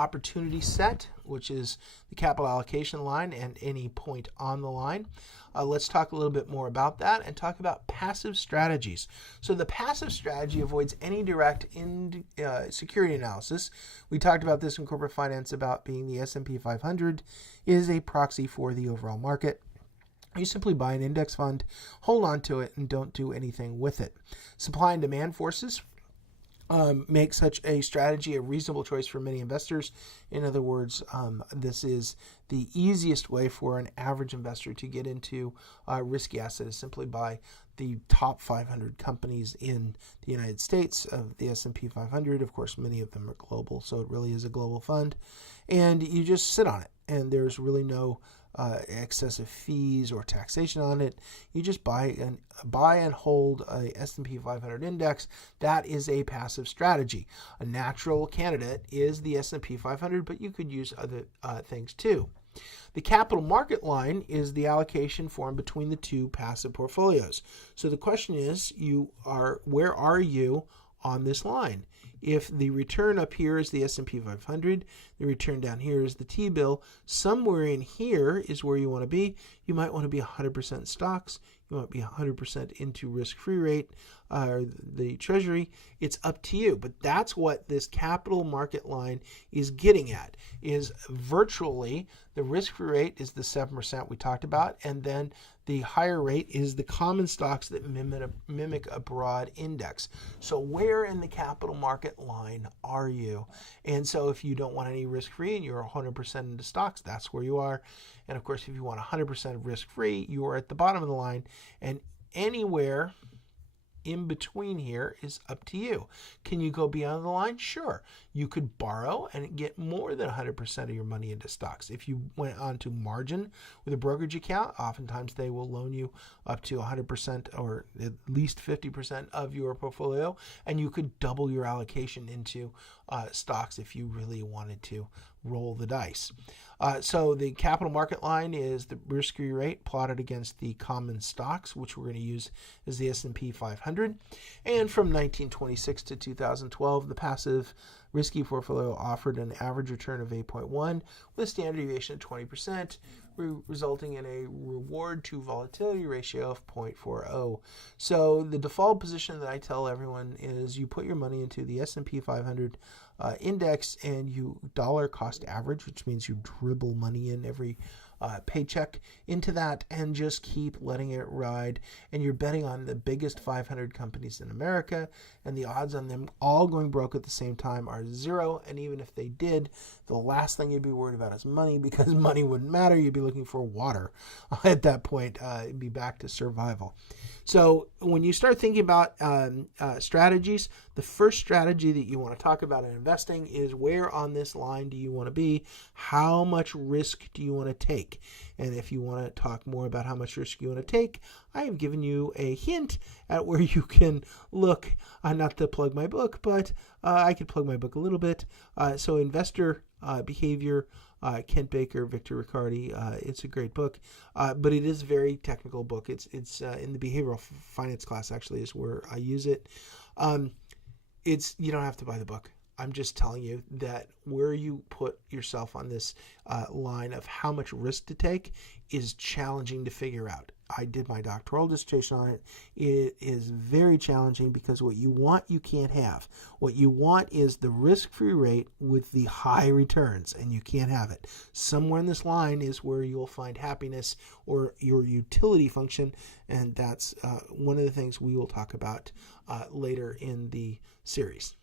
opportunity set, which is the capital allocation line and any point on the line. Let's talk a little bit more about that and talk about passive strategies. So the passive strategy avoids any direct security analysis. We talked about this in corporate finance about being the S&P 500 is a proxy for the overall market. You simply buy an index fund, hold on to it, and don't do anything with it. Supply and demand forces make such a strategy a reasonable choice for many investors. In other words, this is the easiest way for an average investor to get into a risky asset is simply buy the top 500 companies in the United States of the S&P 500. Of course, many of them are global, so it really is a global fund. And you just sit on it, and there's really no excessive fees or taxation on it. You just buy and hold a S&P 500 index. That is a passive strategy. A natural candidate is the S&P 500, but you could use other things too. The capital market line is the allocation formed between the two passive portfolios. So the question is, where are you on this line? If the return up here is the S&P 500, the return down here is the T-bill, somewhere in here is where you want to be. You might want to be 100% stocks. You might be 100% into risk-free rate, or the treasury. It's up to you. But that's what this capital market line is getting at, is virtually the risk-free rate is the 7% we talked about, and then the higher rate is the common stocks that mimic a broad index. So where in the capital market line are you? And so if you don't want any risk-free and you're 100% into stocks, that's where you are. And of course, if you want 100% risk-free, you are at the bottom of the line. And anywhere in between here is up to you. Can you go beyond the line? Sure. You could borrow and get more than 100% of your money into stocks. If you went on to margin with a brokerage account, oftentimes they will loan you up to 100% or at least 50% of your portfolio, and you could double your allocation into stocks if you really wanted to roll the dice. So the capital market line is the risk-free rate plotted against the common stocks, which we're going to use as the S&P 500. And from 1926 to 2012, the passive risky portfolio offered an average return of 8.1 with a standard deviation of 20%, resulting in a reward to volatility ratio of 0.40. So the default position that I tell everyone is you put your money into the S&P 500 index and you dollar cost average, which means you dribble money in every paycheck into that and just keep letting it ride. And you're betting on the biggest 500 companies in America, and the odds on them all going broke at the same time are 0. And even if they did, the last thing you'd be worried about is money, because money wouldn't matter. You'd be looking for water at that point. It'd be back to survival. So when you start thinking about strategies, the first strategy that you want to talk about in investing is where on this line do you want to be? How much risk do you want to take? And if you want to talk more about how much risk you want to take, I have given you a hint at where you can look. Not to plug my book, but I could plug my book a little bit. So Investor Behavior, Kent Baker, Victor Riccardi. It's a great book, but it is a very technical book. It's in the behavioral finance class, actually, is where I use it. You don't have to buy the book. I'm just telling you that where you put yourself on this line of how much risk to take is challenging to figure out. I did my doctoral dissertation on it. It is very challenging because what you want, you can't have. What you want is the risk-free rate with the high returns, and you can't have it. Somewhere in this line is where you'll find happiness or your utility function, and that's one of the things we will talk about later in the series.